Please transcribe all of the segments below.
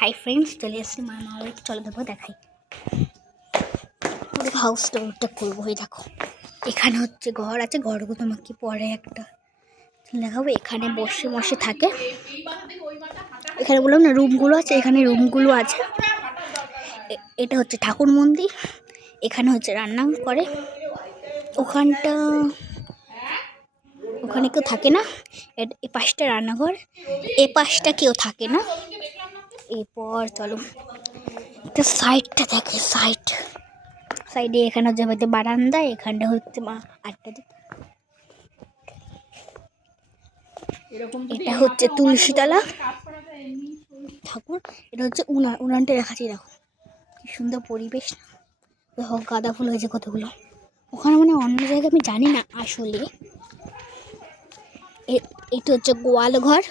Hi friends, চলে এসেছি মা বাড়িতে। চলো দেবো দেখাই পুরো হাউস টুরটা করবো। এই দেখো, এখানে হচ্ছে ঘর আছে, ঘরগুলো তোমাকে পরে একটা দেখাবো। এখানে বসে বসে থাকে, এখানে বললাম না রুমগুলো আছে, এখানে রুমগুলো আছে। এটা হচ্ছে ঠাকুর মন্দির, এখানে হচ্ছে রান্না করে। ওখানে কেউ থাকে না, এই পাশটা রান্নাঘর, এই পাশটা কেউ থাকে না। এরপর চলো একটা সাইডটা থাকে, সাইডে এখানে হচ্ছে হয়তো বারান্দা, এখানটা হচ্ছে মা আটটা দিক। এটা হচ্ছে তুলসীতলা ঠাকুর, এটা হচ্ছে উনানটা দেখাচ্ছি। দেখো কি সুন্দর পরিবেশ, গাঁদা ফুল হয়েছে কতগুলো। ওখানে মানে অন্য জায়গায় আমি জানি না আসলে। এটা হচ্ছে গোয়াল ঘর,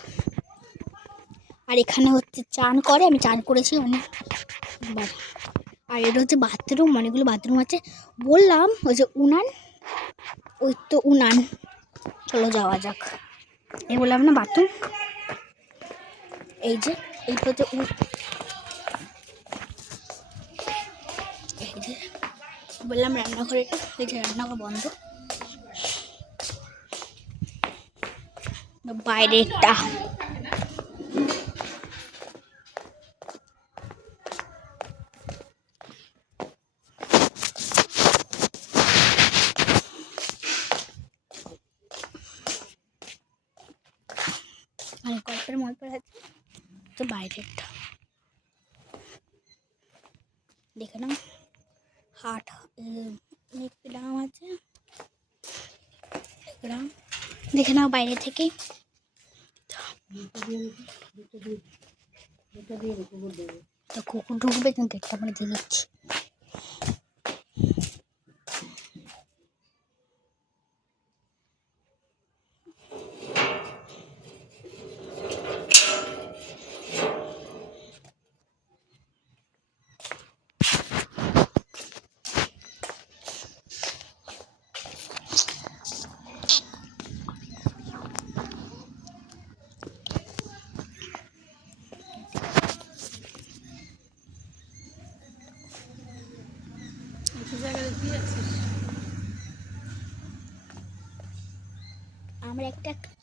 আর এখানে হচ্ছে চান করে, আমি চান করেছি অনেকবার। আর এটা হচ্ছে বাথরুম, অনেকগুলো বাথরুম আছে। বললাম ওই যে উনান, ওই তো উনান। চলো যাওয়া যাক। এই বললাম না বাথরুম, এই যে এইটা হচ্ছে এই যে বললাম রান্নাঘর, এটা এই যে রান্নাঘর বন্ধ। বাইরেটা অনেক গল্পের মনে পড়ে আছে, তো বাইরেটা দেখে নাও। হাট গ্রাম আছে, গ্রাম দেখে নাও বাইরে থেকে। তো কুকুর ঢুকবে, কিন্তু গেটটা আমরা দিয়ে দিচ্ছি।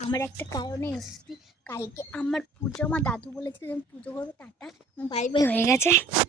আমার একটা কারণে এসেছি। কালকে আমার পুজো, আমার দাদু বলেছিল যে আমি পুজো করবো। টাটা, বাই বাই হয়ে গেছে।